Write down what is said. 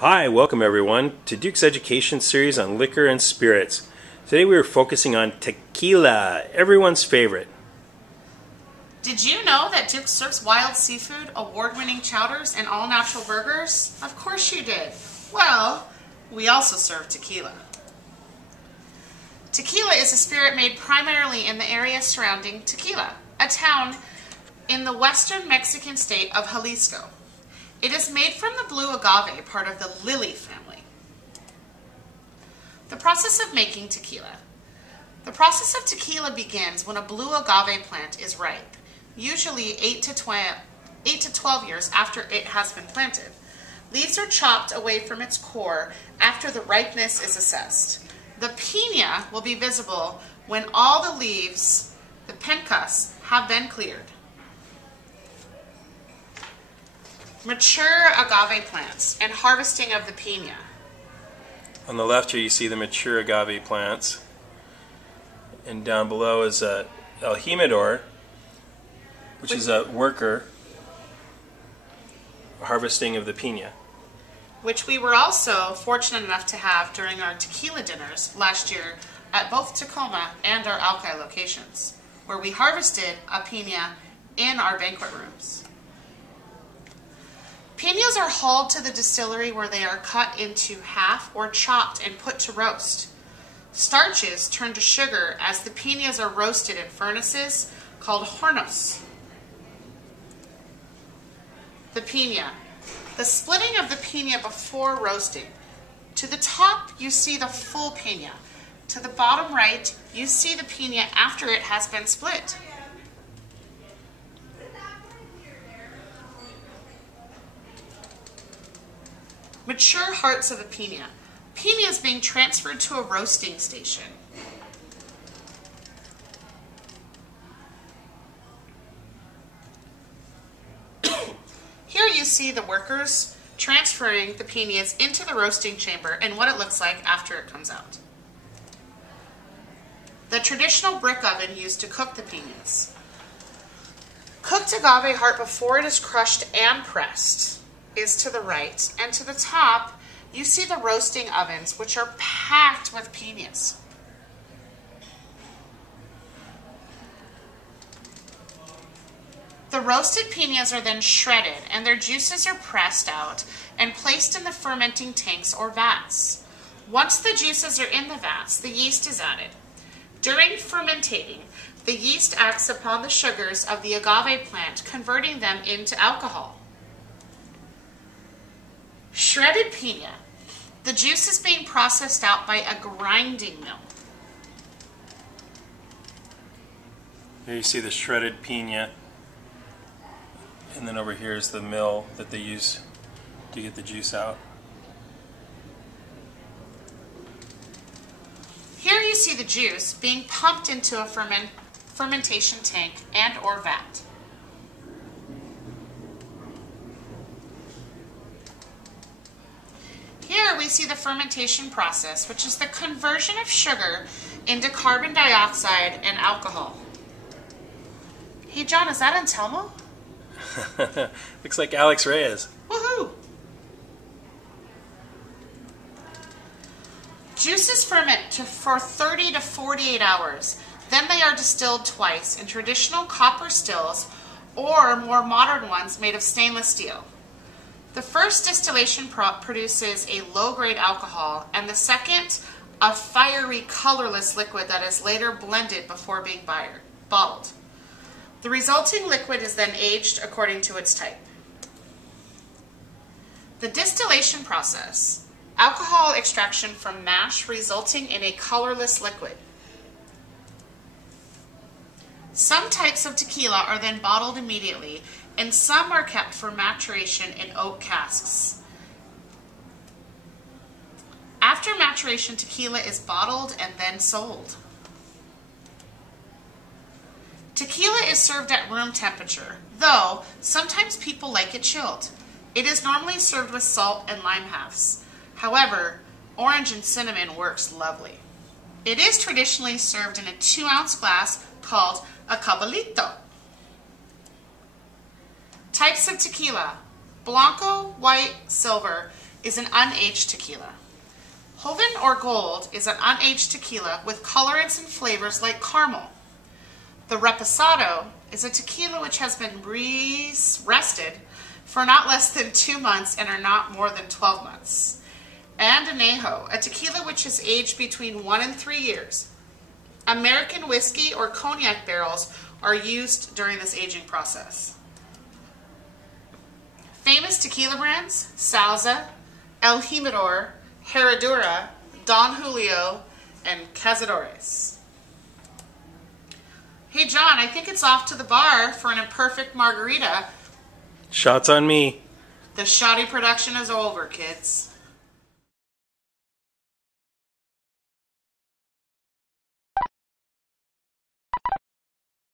Hi, welcome everyone to Duke's Education series on liquor and spirits. Today we are focusing on tequila, everyone's favorite. Did you know that Duke serves wild seafood, award-winning chowders, and all-natural burgers? Of course you did. Well, we also serve tequila. Tequila is a spirit made primarily in the area surrounding Tequila, a town in the western Mexican state of Jalisco. It is made from the blue agave, part of the lily family. The process of making tequila. The process of tequila begins when a blue agave plant is ripe, usually 8 to 12 years after it has been planted. Leaves are chopped away from its core after the ripeness is assessed. The piña will be visible when all the leaves, the pencas, have been cleared. Mature agave plants and harvesting of the piña. On the left here you see the mature agave plants, and down below is El Jimador, which is a worker harvesting of the piña. Which we were also fortunate enough to have during our tequila dinners last year at both Tacoma and our Alki locations, where we harvested a piña in our banquet rooms. Piñas are hauled to the distillery where they are cut into half or chopped and put to roast. Starches turn to sugar as the piñas are roasted in furnaces called hornos. The piña. The splitting of the piña before roasting. To the top you see the full piña. To the bottom right you see the piña after it has been split. Mature hearts of a piña. Piña is being transferred to a roasting station. Here you see the workers transferring the piñas into the roasting chamber and what it looks like after it comes out. The traditional brick oven used to cook the piñas. Cooked agave heart before it is crushed and pressed is to the right, and to the top you see the roasting ovens, which are packed with piñas. The roasted piñas are then shredded and their juices are pressed out and placed in the fermenting tanks or vats. Once the juices are in the vats, the yeast is added. During fermentating, the yeast acts upon the sugars of the agave plant, converting them into alcohol. Shredded piña. The juice is being processed out by a grinding mill. Here you see the shredded piña, and then over here is the mill that they use to get the juice out. Here you see the juice being pumped into a fermentation tank and or vat. Here we see the fermentation process, which is the conversion of sugar into carbon dioxide and alcohol. Hey John, is that Anselmo? Looks like Alex Reyes. Woohoo! Juices ferment for 30 to 48 hours. Then they are distilled twice in traditional copper stills or more modern ones made of stainless steel. The first distillation produces a low-grade alcohol, and the second, a fiery, colorless liquid that is later blended before being bottled. The resulting liquid is then aged according to its type. The distillation process, alcohol extraction from mash resulting in a colorless liquid. Some types of tequila are then bottled immediately, and some are kept for maturation in oak casks. After maturation, tequila is bottled and then sold. Tequila is served at room temperature, though sometimes people like it chilled. It is normally served with salt and lime halves. However, orange and cinnamon works lovely. It is traditionally served in a 2-ounce glass called a cabalito. Types of tequila. Blanco, white, silver is an unaged tequila. Joven or Gold is an unaged tequila with colorants and flavors like caramel. The Reposado is a tequila which has been rested for not less than 2 months and are not more than 12 months. And Añejo, a tequila which is aged between 1 and 3 years. American whiskey or cognac barrels are used during this aging process. Famous tequila brands: Salsa, El Jimador, Herradura, Don Julio, and Cazadores. Hey John, I think it's off to the bar for an imperfect margarita. Shots on me. The shoddy production is over, kids.